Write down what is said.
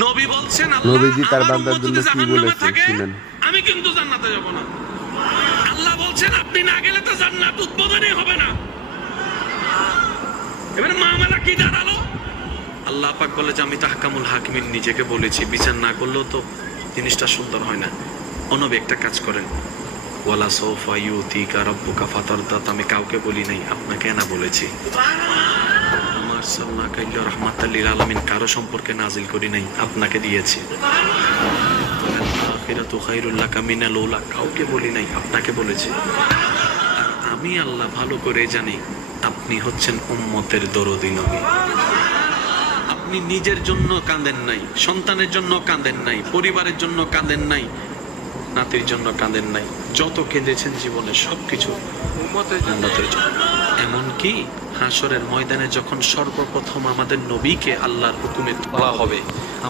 নবী বলছেন নবীজি তার বান্দার জন্য কি জাহান্নামে বলেছে? থাকে, শুনেন। আমি কিন্তু জান্নাতে যাব না আল্লাহ বলছেন আপনি না গেলে তো জান্নাত উদ্বোধনই হবে না এবারে মামলা কি দাঁড়াল আল্লাহ পাক বলে যে আমি তাহকামুল হাকিমিন নিজেকে বলেছি বিচার না করলেও তো জিনিসটা সুন্দর হয় না অনবে একটা কাজ করেন ওয়ালা সোফা ইউতিকা রব্বুকা ফাতারদাত আমি কাউকে বলি নাই আপনাকে না বলেছি আমার কাইল্লা কারও সম্পর্কে নাজিল করি নাই, আপনাকে দিয়েছি। আখিরাতু কাউকে বলি নাই, আপনাকে বলেছি। আর আমি আল্লাহ ভালো করে জানি, আপনি হচ্ছেন উম্মতের দরদি নবী। আপনি নিজের জন্য কাঁদেন নাই, সন্তানের জন্য কাঁদেন নাই, পরিবারের জন্য কাঁদেন নাই নাতির জন্য কাঁদেন নাই। যত কেঁদেছেন জীবনে সবকিছু এমনকি হাসরের ময়দানে যখন সর্বপ্রথম আমাদের নবীকে আল্লাহর হুকুমে তোলা হবে